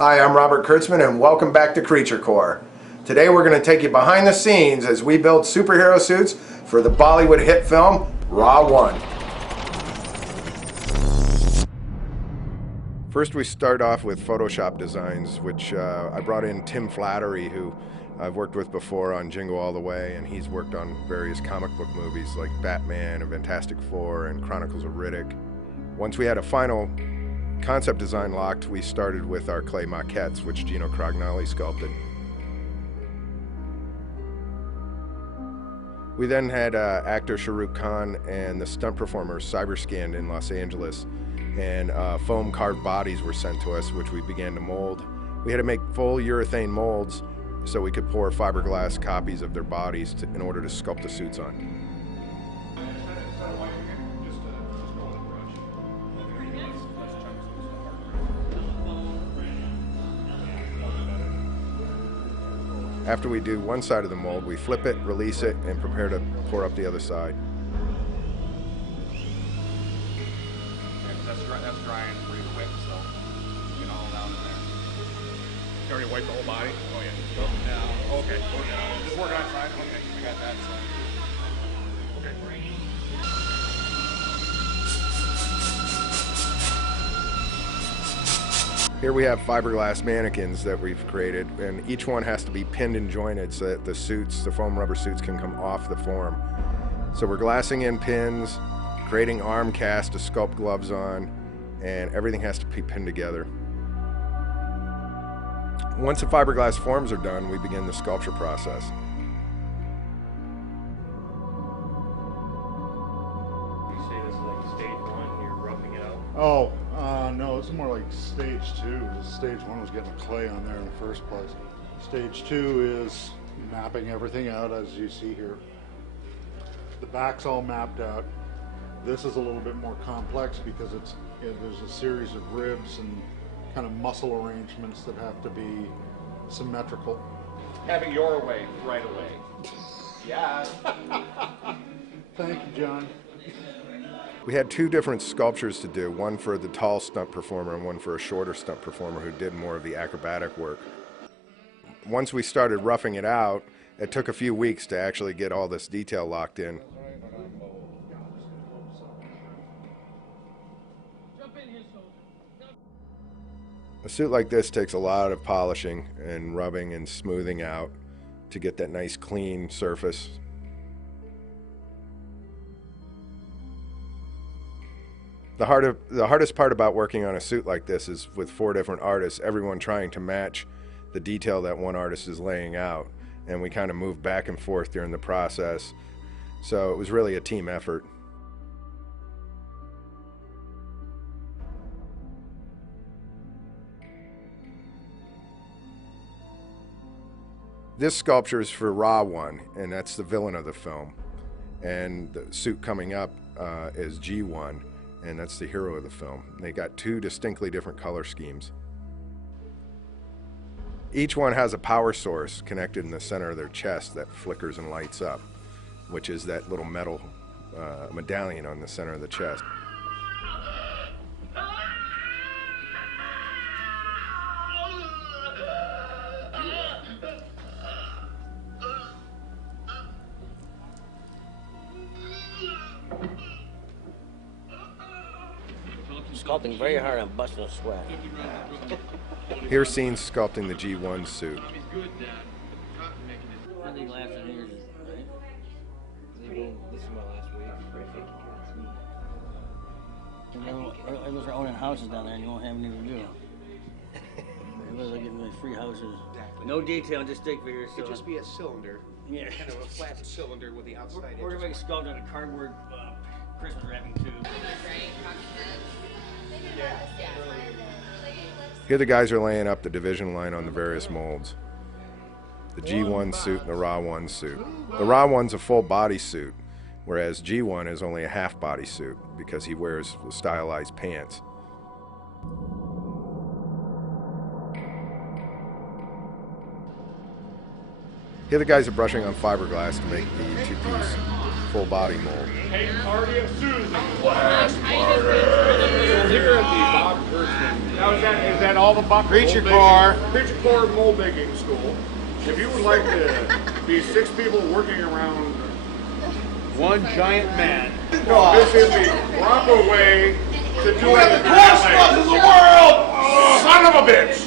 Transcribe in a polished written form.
Hi, I'm Robert Kurtzman and welcome back to Creature Core. Today we're going to take you behind the scenes as we build superhero suits for the Bollywood hit film RA.ONE. First we start off with Photoshop designs, which I brought in Tim Flattery, who I've worked with before on Jingle All the Way, and he's worked on various comic book movies like Batman and Fantastic Four and Chronicles of Riddick. Once we had a final concept design locked, we started with our clay maquettes, which Gino Crognali sculpted. We then had actor Shahrukh Khan and the stunt performer cyber-scanned in Los Angeles, and foam carved bodies were sent to us, which we began to mold. We had to make full urethane molds so we could pour fiberglass copies of their bodies in order to sculpt the suits on. After we do one side of the mold, we flip it, release it, and prepare to pour up the other side. That's drying pretty quick, so get all down in there. You already wiped the whole body? Oh yeah. No. Okay. Just work on side. Okay, we got that. So. Okay. Here we have fiberglass mannequins that we've created, and each one has to be pinned and jointed so that the foam rubber suits can come off the form. So we're glassing in pins, creating arm casts to sculpt gloves on, and everything has to be pinned together. Once the fiberglass forms are done, we begin the sculpture process. You say this is like stage one, you're roughing it out? Oh, no, it's more like stage two. Stage one was getting the clay on there in the first place. Stage two is mapping everything out as you see here. The back's all mapped out. This is a little bit more complex because there's a series of ribs and kind of muscle arrangements that have to be symmetrical. Have it your way right away. Yeah. Thank you, John. We had two different sculptures to do, one for the tall stunt performer and one for a shorter stunt performer who did more of the acrobatic work. Once we started roughing it out, it took a few weeks to actually get all this detail locked in. A suit like this takes a lot of polishing and rubbing and smoothing out to get that nice clean surface. The hardest part about working on a suit like this is with 4 different artists, everyone trying to match the detail that one artist is laying out. And we kind of moved back and forth during the process. So it was really a team effort. This sculpture is for RA.ONE, and that's the villain of the film. And the suit coming up is G1. And that's the hero of the film. They got 2 distinctly different color schemes. Each one has a power source connected in the center of their chest that flickers and lights up, which is that little metal medallion on the center of the chest. Sculpting very hard, I'm busting a sweat. Here's scenes sculpting the G1 suit. I think last year, right? This is my last week. And everyone's owning houses down there and you won't have anything to do. Everyone's like getting free houses. No detail, just stick figures. It'd just be a cylinder. Yeah. Kind of a flat cylinder with the outside We're gonna make a sculpt out of cardboard Christmas wrapping too. Here the guys are laying up the division line on the various molds. The G1 suit and the RA.ONE suit. The RA.ONE's a full body suit, whereas G1 is only a half body suit because he wears stylized pants. Here the guys are brushing on fiberglass to make the 2-piece full body mold. Hey, party of Susan. Last party. So here at the Bob Kurtzman. Now is that had all the buckets. Preacher core. Preacher core mold making school. If you would like to be 6 people working around one giant man, no, this is the proper way to do it. We're the Kurtzmans of the world! Son of a bitch!